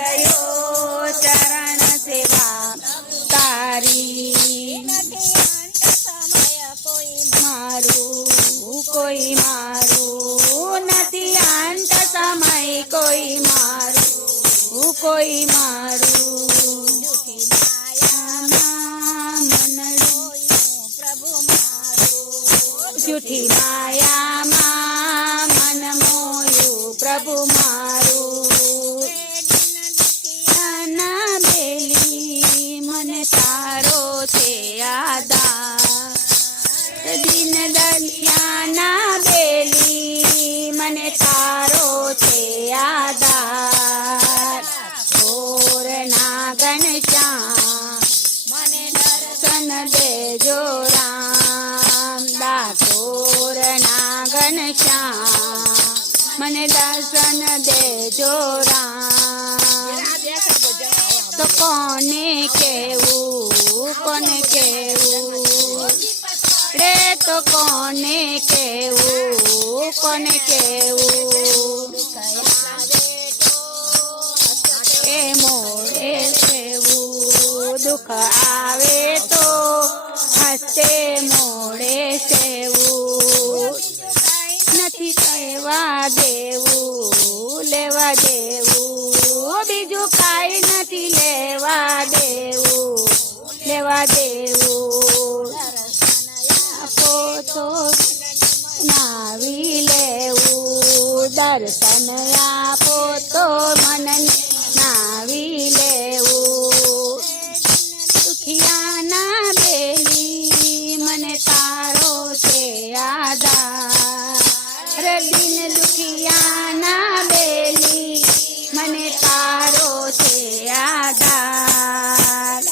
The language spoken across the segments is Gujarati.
જયો ચરણ સેવા તારી કોઈ મારું નથી અંત સમય કોઈ મારું જૂઠી માયામાં મન મોયું પ્રભુ મારું ના બેલી મને તારો છે આધાર દિન દરિયાના બેલી મને તારો છે આધાર ઓરના ઘનશ્યામ મને દર્શન દેજો રામ ડાકોરના ઘનશ્યામ મને દર્શન દેજો રામ તો કોને કેવું રે તો કોને કેવું એ મોડે સેવું દુઃખ આવે તો હસ્તે મોડે સેવું નથી લેવા દેવું બીજું કાંઈ નથી લેવા દેવું આપો તો નાવી લેવું દર્શન આપો તો મને નાવી લેવું દુખિયાના બેલી મને તારો છે આધાર દિન દુખિયાના બેલી મને તારો છે આધાર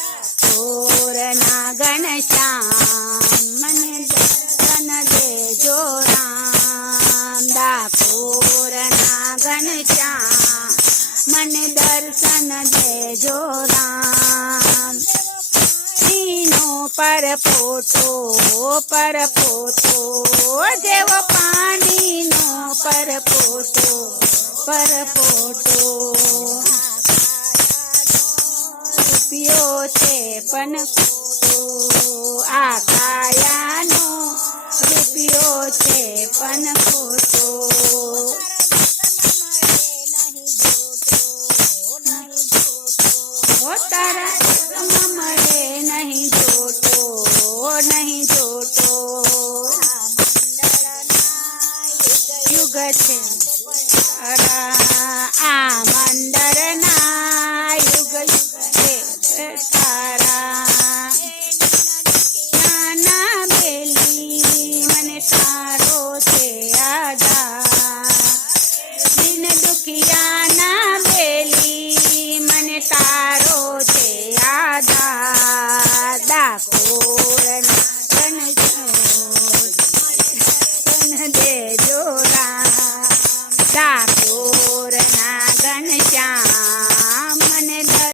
ઓરના ઘનશ્યામ મને દર્શન દેજો રામ ડાકોરના ઘનશ્યામ મને દર્શન દેજો રામ દીનો પરપોટો જેવો પાણીનો પરપોટો રૂપિયો છે પણ